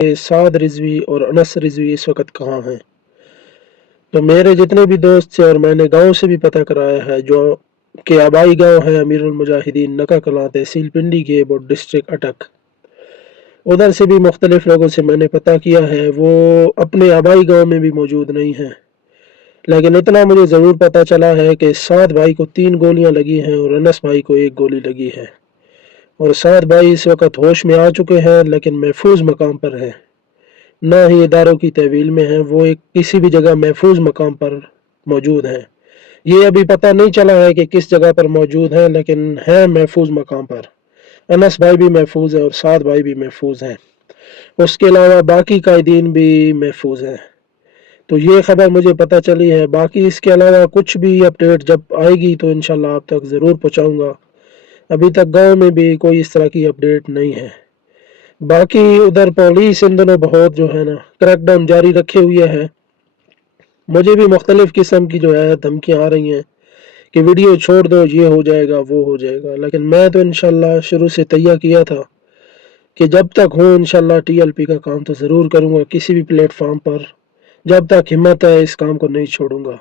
साद रिजवी और अनस रिजवी इस वक्त कहाँ हैं। तो मेरे जितने भी दोस्त थे और मैंने गांव से भी पता कराया है, जो कि आबाई गांव है अमीरुल मुजाहिदीन नका कलां तहसील पिंडी के बोर्ड डिस्ट्रिक्ट अटक, उधर से भी मुख्तलिफ लोगों से मैंने पता किया है, वो अपने आबाई गांव में भी मौजूद नहीं हैं। लेकिन इतना मुझे ज़रूर पता चला है कि साद भाई को 3 गोलियां लगी हैं और अनस भाई को 1 गोली लगी है, और साद भाई इस वक्त होश में आ चुके हैं लेकिन महफूज मकाम पर हैं, ना ही इदारों की तहवील में हैं। वो एक किसी भी जगह महफूज मकाम पर मौजूद हैं। ये अभी पता नहीं चला है कि किस जगह पर मौजूद हैं, लेकिन हैं महफूज मकाम पर। अनस भाई भी महफूज है और साद भाई भी महफूज हैं, उसके अलावा बाकी कायदीन भी महफूज हैं। तो ये खबर मुझे पता चली है। बाकी इसके अलावा कुछ भी अपडेट जब आएगी तो इंशाल्लाह आप तक ज़रूर पहुंचाऊंगा। अभी तक गांव में भी कोई इस तरह की अपडेट नहीं है। बाकी उधर पुलिस इन दिनों बहुत जो है ना क्रैकडाउन जारी रखे हुए है। मुझे भी मुख्तलिफ किस्म की जो है धमकियाँ आ रही हैं कि वीडियो छोड़ दो, ये हो जाएगा वो हो जाएगा, लेकिन मैं तो इंशाल्लाह शुरू से तैयार किया था कि जब तक हूँ इंशाल्लाह टीएलपी का काम तो ज़रूर करूँगा किसी भी प्लेटफॉर्म पर। जब तक हिम्मत है इस काम को नहीं छोड़ूंगा।